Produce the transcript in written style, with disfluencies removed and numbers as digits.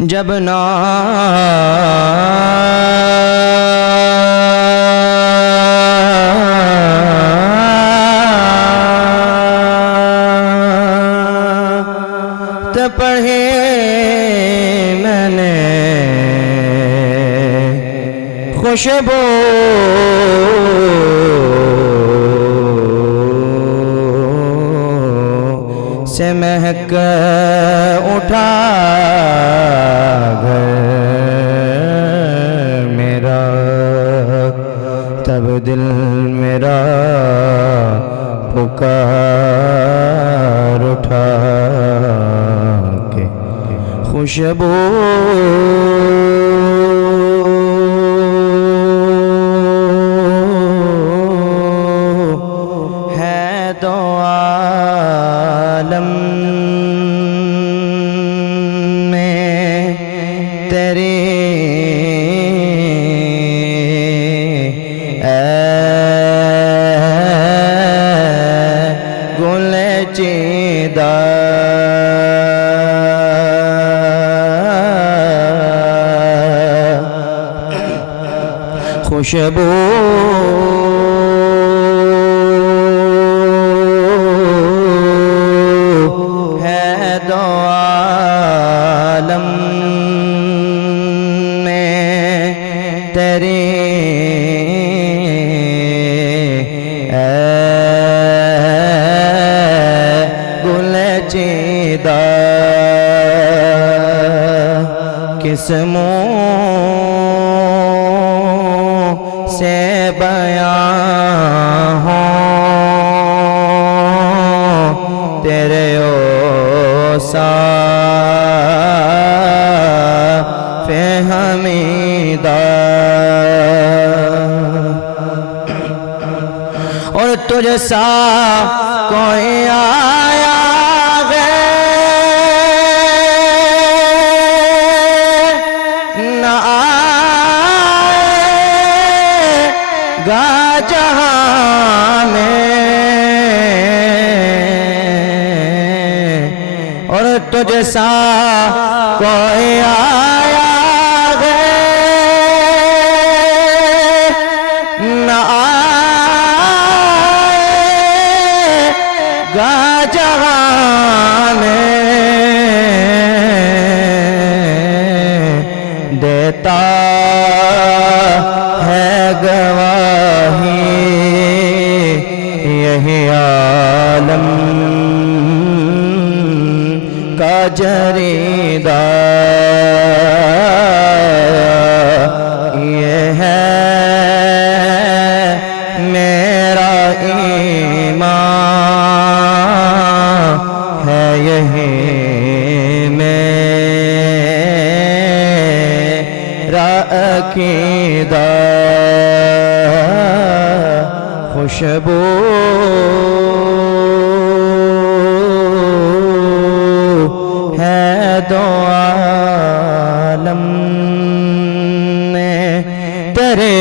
जब ना तो पढ़े मैंने खुशबू से महक उठा घर मेरा, तब दिल मेरा पुकार उठा के खुशबू है दो आलम में तेरी गुले चीदा खुशबू है दो आलम में तेरी गुले चीदा किस मुँह से बयां हो तेरे औसाफ़े हमीदा, और तुझसा कोई आया जहाँ में, और तुझसा कोई आया न आएगा जहाँ में, देता है गवाही यही आलम का जरीदा, ये है मेरा ईमान, है यही मेरा अकीदा, खुशबू है दो आलम में तेरे